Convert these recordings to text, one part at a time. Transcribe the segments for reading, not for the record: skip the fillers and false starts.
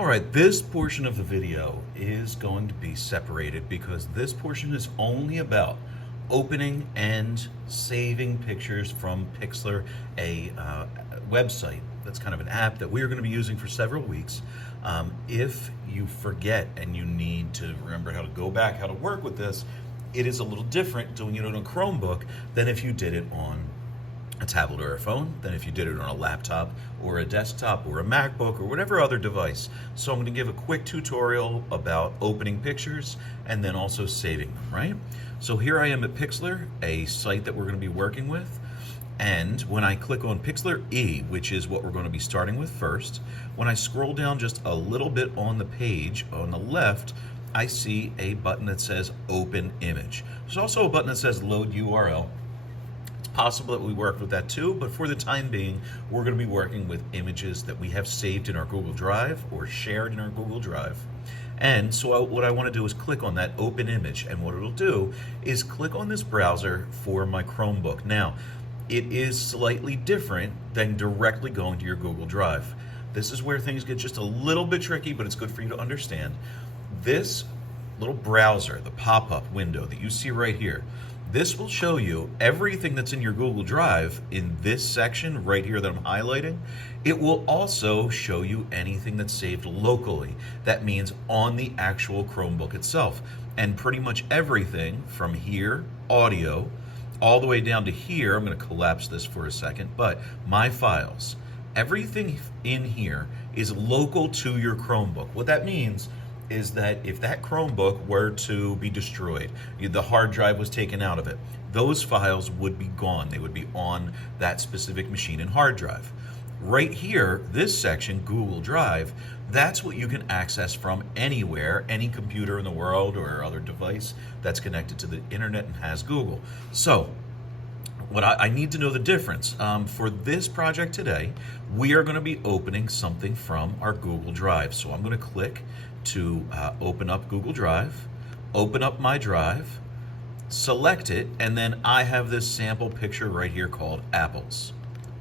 All right, this portion of the video is going to be separated because this portion is only about opening and saving pictures from Pixlr, a website that's kind of an app that we're going to be using for several weeks. If you forget and you need to remember how to go back, how to work with this, it is a little different doing it on a Chromebook than if you did it on a tablet or a phone than if you did it on a laptop or a desktop or a MacBook or whatever other device. So I'm going to give a quick tutorial about opening pictures and then also saving them, right? So here I am at Pixlr, a site that we're going to be working with. And when I click on Pixlr E, which is what we're going to be starting with first, when I scroll down just a little bit on the page on the left, I see a button that says Open Image. There's also a button that says Load URL. Possible that we work with that too, but for the time being, we're going to be working with images that we have saved in our Google Drive or shared in our Google Drive. And so what I want to do is click on that open image, and what it'll do is click on this browser for my Chromebook. Now, it is slightly different than directly going to your Google Drive. This is where things get just a little bit tricky, but it's good for you to understand. This little browser, the pop-up window that you see right here, this will show you everything that's in your Google Drive in this section right here that I'm highlighting. It will also show you anything that's saved locally. That means on the actual Chromebook itself. And pretty much everything from here, audio, all the way down to here, I'm going to collapse this for a second, but my files, everything in here is local to your Chromebook. What that means is that if that Chromebook were to be destroyed, the hard drive was taken out of it, those files would be gone. They would be on that specific machine and hard drive. Right here, this section, Google Drive, that's what you can access from anywhere, any computer in the world or other device that's connected to the internet and has Google. So, what I need to know the difference. For this project today, we are going to be opening something from our Google Drive. So I'm going to click to open up Google Drive, open up my drive, select it, and then I have this sample picture right here called apples.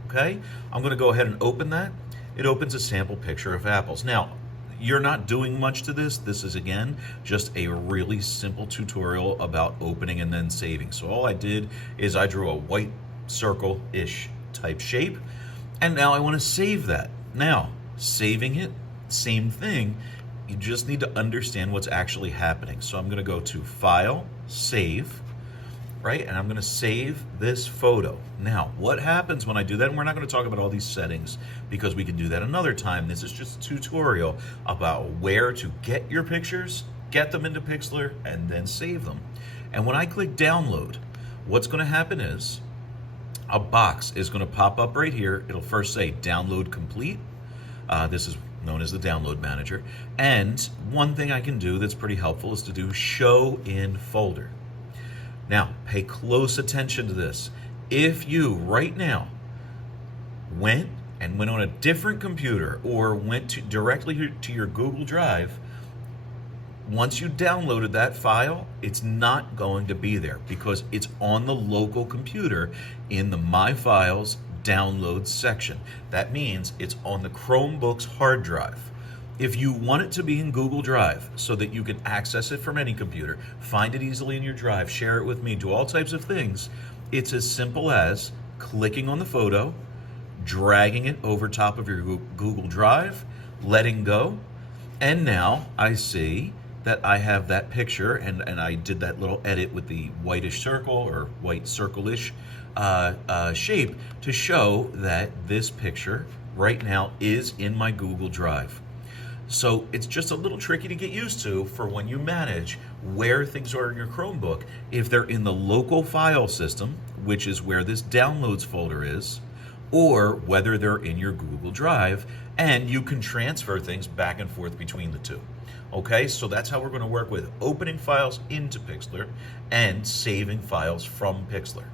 Okay, I'm going to go ahead and open that. It opens a sample picture of apples. Now, you're not doing much to this. This is, again, just a really simple tutorial about opening and then saving. So all I did is I drew a white circle-ish type shape, and now I want to save that. Now, saving it, same thing. You just need to understand what's actually happening. So I'm going to go to File, Save, right? And I'm going to save this photo. Now, what happens when I do that? And we're not going to talk about all these settings because we can do that another time. This is just a tutorial about where to get your pictures, get them into Pixlr, and then save them. And when I click download, what's going to happen is a box is going to pop up right here. It'll first say download complete. This is known as the download manager. And one thing I can do that's pretty helpful is to do show in folder. Now, pay close attention to this. If you, right now, went on a different computer or went directly to your Google Drive, once you downloaded that file, it's not going to be there because it's on the local computer in the My Files Downloads section. That means it's on the Chromebook's hard drive. If you want it to be in Google Drive so that you can access it from any computer, find it easily in your drive, share it with me, do all types of things, it's as simple as clicking on the photo, dragging it over top of your Google Drive, letting go, and now I see that I have that picture, and I did that little edit with the whitish circle or white circle-ish shape to show that this picture right now is in my Google Drive. So it's just a little tricky to get used to for when you manage where things are in your Chromebook, if they're in the local file system, which is where this downloads folder is, or whether they're in your Google Drive, and you can transfer things back and forth between the two. Okay, so that's how we're going to work with opening files into Pixlr and saving files from Pixlr.